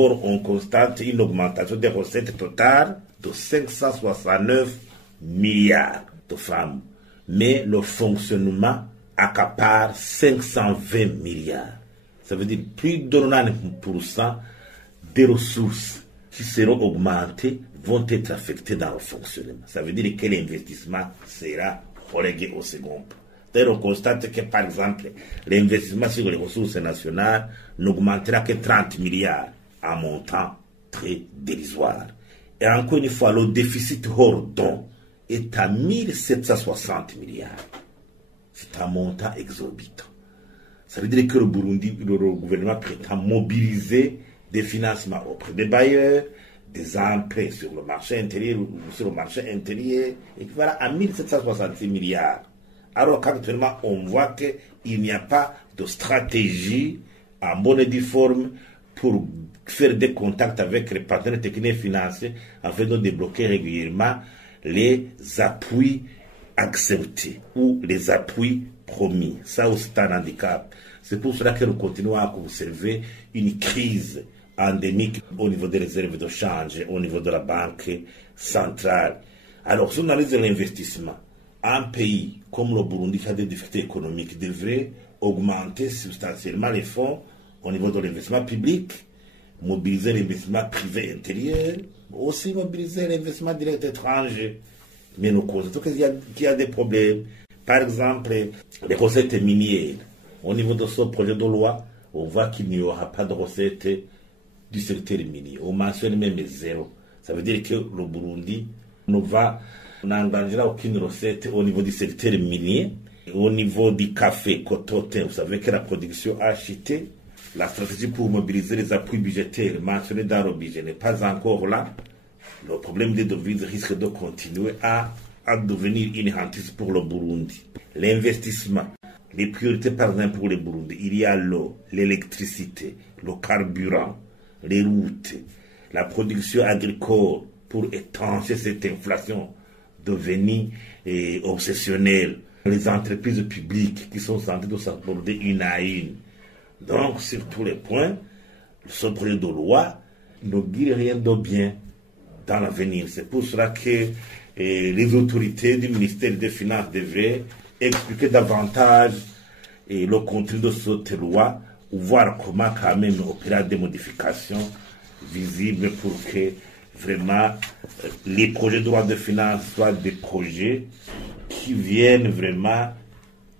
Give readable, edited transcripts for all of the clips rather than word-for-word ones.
d'abord, on constate une augmentation des recettes totales de 569 milliards de francs. Mais le fonctionnement accapare 520 milliards. Ça veut dire plus de 90% des ressources qui seront augmentées vont être affectées dans le fonctionnement. Ça veut dire que l'investissement sera relégué au second plan. D'ailleurs, on constate que, par exemple, l'investissement sur les ressources nationales n'augmentera que 30 milliards en montant très dérisoire. Et encore une fois, le déficit hors don est à 1760 milliards. C'est un montant exorbitant. Ça veut dire que le gouvernement prétend mobiliser des financements auprès des bailleurs, des emprunts sur le marché intérieur et voilà à 1766 milliards. Alors qu'actuellement, on voit qu'il n'y a pas de stratégie en bonne et due forme pour faire des contacts avec les partenaires techniques et financiers afin de débloquer régulièrement les appuis acceptés ou les appuis promis. Ça aussi, c'est un handicap. C'est pour cela que nous continuons à observer une crise endémique au niveau des réserves de change, au niveau de la banque centrale. Alors, si on analyse l'investissement, un pays comme le Burundi qui a des difficultés économiques devrait augmenter substantiellement les fonds au niveau de l'investissement public, mobiliser l'investissement privé intérieur, aussi mobiliser l'investissement direct étranger. Mais nous constatons qu'il y a des problèmes. Par exemple, les recettes minières. Au niveau de ce projet de loi, on voit qu'il n'y aura pas de recettes du secteur minier. On mentionne même zéro. Ça veut dire que le Burundi n'engagera aucune recette au niveau du secteur minier. Au niveau du café cototin, vous savez que la production a chuté. La stratégie pour mobiliser les appuis budgétaires mentionnés dans le budget n'est pas encore là. Le problème des devises risque de continuer à devenir une hantise pour le Burundi. L'investissement, les priorités par exemple pour le Burundi, il y a l'eau, l'électricité, le carburant, les routes, la production agricole pour étancher cette inflation devenue obsessionnelle, les entreprises publiques qui sont en train de s'aborder une à une. Donc, sur tous les points, ce projet de loi ne dit rien de bien dans l'avenir. C'est pour cela que les autorités du ministère des Finances devraient expliquer davantage le contenu de cette loi ou voir comment quand même opérer des modifications visibles pour que vraiment les projets de loi de finances soient des projets qui viennent vraiment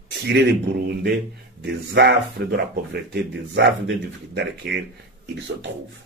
tirer les Burundais des affres de la pauvreté, des affres des difficultés dans lesquelles ils se trouvent.